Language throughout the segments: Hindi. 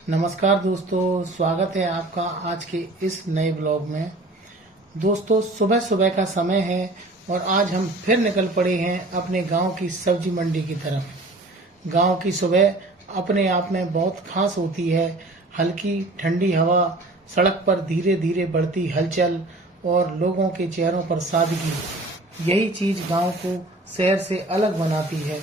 नमस्कार दोस्तों, स्वागत है आपका आज के इस नए ब्लॉग में। दोस्तों, सुबह सुबह का समय है और आज हम फिर निकल पड़े हैं अपने गांव की सब्जी मंडी की तरफ। गांव की सुबह अपने आप में बहुत खास होती है। हल्की ठंडी हवा, सड़क पर धीरे धीरे बढ़ती हलचल और लोगों के चेहरों पर सादगी, यही चीज गांव को शहर से अलग बनाती है।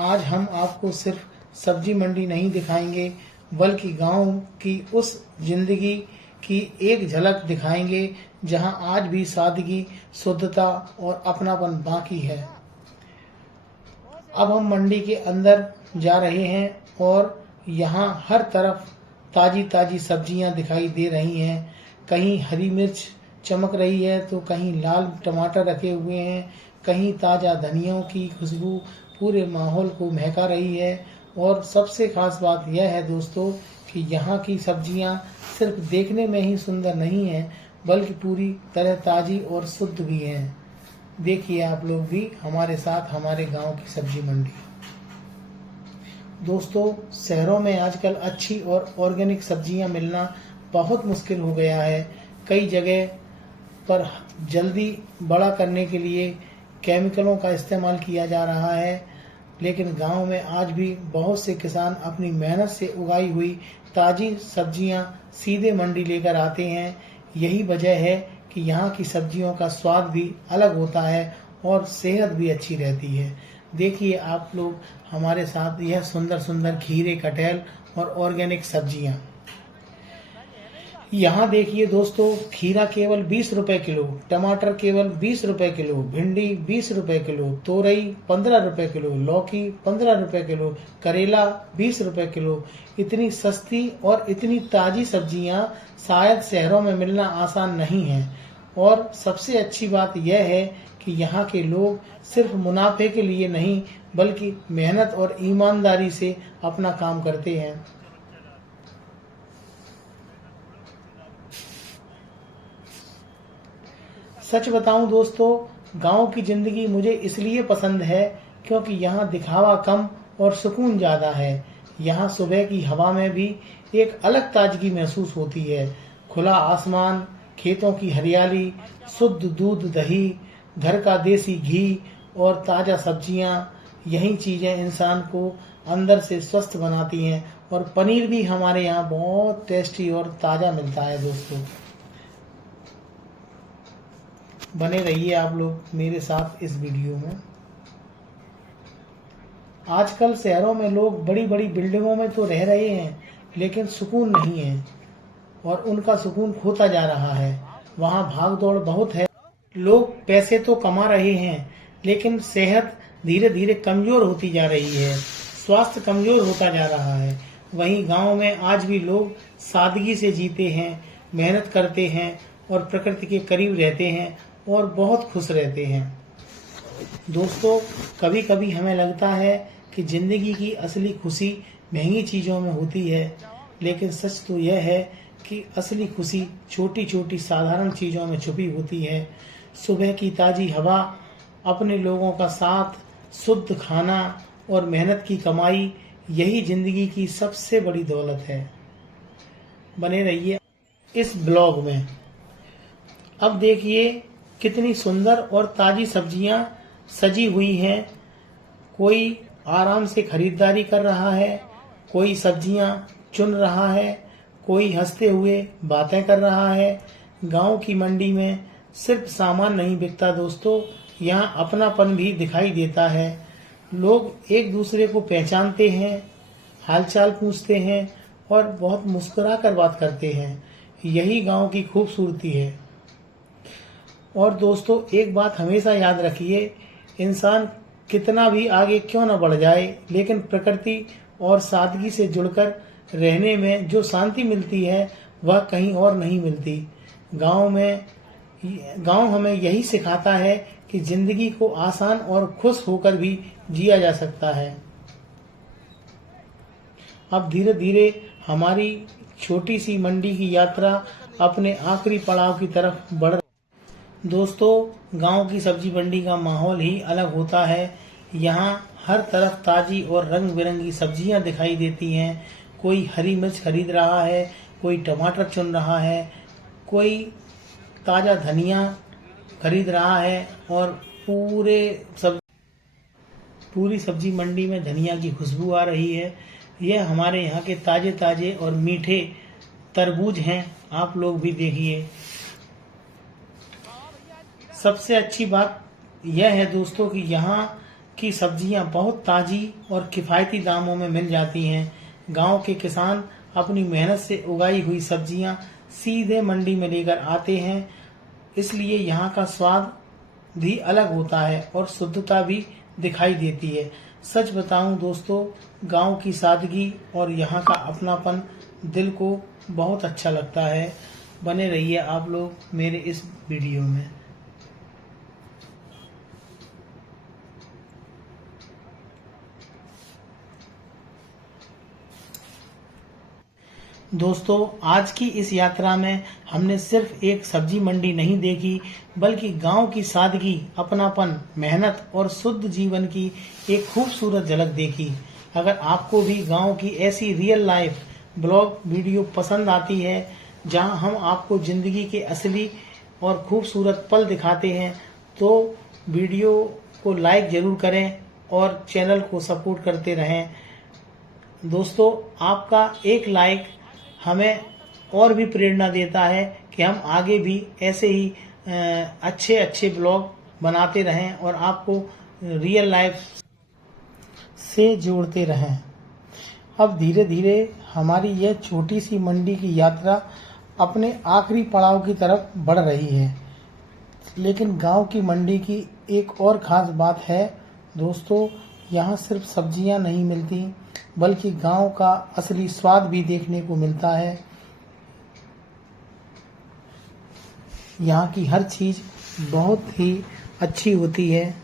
आज हम आपको सिर्फ सब्जी मंडी नहीं दिखाएंगे, बल्कि गांव की उस जिंदगी की एक झलक दिखाएंगे जहां आज भी सादगी, शुद्धता और अपनापन बाकी है। अब हम मंडी के अंदर जा रहे हैं और यहां हर तरफ ताजी ताजी सब्जियां दिखाई दे रही हैं। कहीं हरी मिर्च चमक रही है तो कहीं लाल टमाटर रखे हुए हैं, कहीं ताजा धनियों की खुशबू पूरे माहौल को महका रही है। और सबसे खास बात यह है दोस्तों कि यहाँ की सब्जियाँ सिर्फ देखने में ही सुंदर नहीं हैं, बल्कि पूरी तरह ताजी और शुद्ध भी हैं। देखिए आप लोग भी हमारे साथ हमारे गांव की सब्जी मंडी। दोस्तों, शहरों में आजकल अच्छी और ऑर्गेनिक सब्जियां मिलना बहुत मुश्किल हो गया है। कई जगह पर जल्दी बड़ा करने के लिए केमिकलों का इस्तेमाल किया जा रहा है, लेकिन गांव में आज भी बहुत से किसान अपनी मेहनत से उगाई हुई ताजी सब्जियां सीधे मंडी लेकर आते हैं। यही वजह है कि यहाँ की सब्जियों का स्वाद भी अलग होता है और सेहत भी अच्छी रहती है। देखिए आप लोग हमारे साथ यह सुंदर सुंदर खीरे, कटहल और ऑर्गेनिक सब्जियां। यहाँ देखिए दोस्तों, खीरा केवल 20 रुपए किलो, टमाटर केवल 20 रुपए किलो, भिंडी 20 रुपए किलो, तोरई 15 रुपए किलो, लौकी 15 रुपए किलो, करेला 20 रुपए किलो। इतनी सस्ती और इतनी ताजी सब्जियां शायद शहरों में मिलना आसान नहीं है। और सबसे अच्छी बात यह है कि यहाँ के लोग सिर्फ मुनाफे के लिए नहीं, बल्कि मेहनत और ईमानदारी से अपना काम करते हैं। सच बताऊं दोस्तों, गांव की जिंदगी मुझे इसलिए पसंद है क्योंकि यहाँ दिखावा कम और सुकून ज्यादा है। यहाँ सुबह की हवा में भी एक अलग ताजगी महसूस होती है। खुला आसमान, खेतों की हरियाली, शुद्ध दूध, दही, घर का देसी घी और ताजा सब्जियां, यही चीजें इंसान को अंदर से स्वस्थ बनाती हैं। और पनीर भी हमारे यहाँ बहुत टेस्टी और ताजा मिलता है। दोस्तों, बने रहिए आप लोग मेरे साथ इस वीडियो में। आजकल शहरों में लोग बड़ी बड़ी बिल्डिंगों में तो रह रहे हैं, लेकिन सुकून नहीं है और उनका सुकून खोता जा रहा है। वहाँ भाग दौड़ बहुत है, लोग पैसे तो कमा रहे हैं, लेकिन सेहत धीरे धीरे कमजोर होती जा रही है, स्वास्थ्य कमजोर होता जा रहा है। वहीं गांव में आज भी लोग सादगी से जीते हैं, मेहनत करते हैं और प्रकृति के करीब रहते हैं और बहुत खुश रहते हैं। दोस्तों, कभी कभी हमें लगता है कि जिंदगी की असली खुशी महंगी चीजों में होती है, लेकिन सच तो यह है कि असली खुशी छोटी छोटी साधारण चीजों में छुपी होती है। सुबह की ताजी हवा, अपने लोगों का साथ, शुद्ध खाना और मेहनत की कमाई, यही जिंदगी की सबसे बड़ी दौलत है। बने रहिए इस ब्लॉग में। अब देखिए कितनी सुंदर और ताजी सब्जियां सजी हुई हैं। कोई आराम से खरीदारी कर रहा है, कोई सब्जियां चुन रहा है, कोई हंसते हुए बातें कर रहा है। गांव की मंडी में सिर्फ सामान नहीं बिकता दोस्तों, यहाँ अपनापन भी दिखाई देता है। लोग एक दूसरे को पहचानते हैं, हालचाल पूछते हैं और बहुत मुस्कुरा कर बात करते हैं। यही गांव की खूबसूरती है। और दोस्तों, एक बात हमेशा याद रखिए, इंसान कितना भी आगे क्यों न बढ़ जाए, लेकिन प्रकृति और सादगी से जुड़कर रहने में जो शांति मिलती है वह कहीं और नहीं मिलती। गांव हमें यही सिखाता है कि जिंदगी को आसान और खुश होकर भी जिया जा सकता है। अब धीरे धीरे हमारी छोटी सी मंडी की यात्रा अपने आखिरी पड़ाव की तरफ बढ़। दोस्तों, गांव की सब्जी मंडी का माहौल ही अलग होता है। यहाँ हर तरफ ताजी और रंग बिरंगी सब्जियां दिखाई देती हैं। कोई हरी मिर्च खरीद रहा है, कोई टमाटर चुन रहा है, कोई ताज़ा धनिया खरीद रहा है और पूरी सब्जी मंडी में धनिया की खुशबू आ रही है। यह हमारे यहाँ के ताज़े ताज़े और मीठे तरबूज हैं, आप लोग भी देखिए। सबसे अच्छी बात यह है दोस्तों कि यहाँ की सब्जियाँ बहुत ताज़ी और किफ़ायती दामों में मिल जाती हैं। गांव के किसान अपनी मेहनत से उगाई हुई सब्जियां सीधे मंडी में लेकर आते हैं, इसलिए यहाँ का स्वाद भी अलग होता है और शुद्धता भी दिखाई देती है। सच बताऊं दोस्तों, गांव की सादगी और यहाँ का अपनापन दिल को बहुत अच्छा लगता है। बने रहिए आप लोग मेरे इस वीडियो में। दोस्तों, आज की इस यात्रा में हमने सिर्फ एक सब्जी मंडी नहीं देखी, बल्कि गांव की सादगी, अपनापन, मेहनत और शुद्ध जीवन की एक खूबसूरत झलक देखी। अगर आपको भी गांव की ऐसी रियल लाइफ ब्लॉग वीडियो पसंद आती है, जहां हम आपको जिंदगी के असली और खूबसूरत पल दिखाते हैं, तो वीडियो को लाइक जरूर करें और चैनल को सपोर्ट करते रहें। दोस्तों, आपका एक लाइक हमें और भी प्रेरणा देता है कि हम आगे भी ऐसे ही अच्छे अच्छे ब्लॉग बनाते रहें और आपको रियल लाइफ से जोड़ते रहें। अब धीरे धीरे हमारी यह छोटी सी मंडी की यात्रा अपने आखिरी पड़ाव की तरफ बढ़ रही है, लेकिन गांव की मंडी की एक और ख़ास बात है दोस्तों, यहाँ सिर्फ सब्जियां नहीं मिलती, बल्कि गांव का असली स्वाद भी देखने को मिलता है। यहाँ की हर चीज़ बहुत ही अच्छी होती है।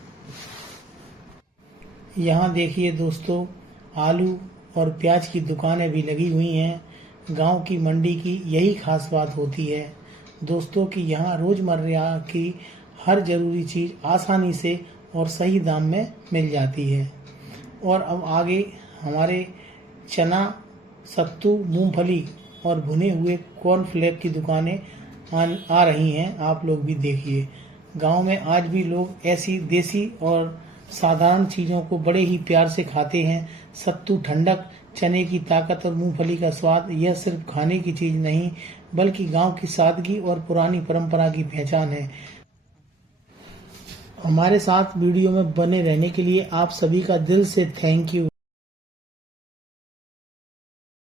यहाँ देखिए दोस्तों, आलू और प्याज की दुकानें भी लगी हुई हैं। गांव की मंडी की यही खास बात होती है दोस्तों कि यहाँ रोज़मर्रा की हर ज़रूरी चीज़ आसानी से और सही दाम में मिल जाती है। और अब आगे हमारे चना, सत्तू, मूंगफली और भुने हुए कॉर्नफ्लेक्स की दुकानें आ रही हैं, आप लोग भी देखिए। गांव में आज भी लोग ऐसी देसी और साधारण चीज़ों को बड़े ही प्यार से खाते हैं। सत्तू ठंडक, चने की ताकत और मूंगफली का स्वाद, यह सिर्फ खाने की चीज़ नहीं, बल्कि गांव की सादगी और पुरानी परंपरा की पहचान है। हमारे साथ वीडियो में बने रहने के लिए आप सभी का दिल से थैंक यू।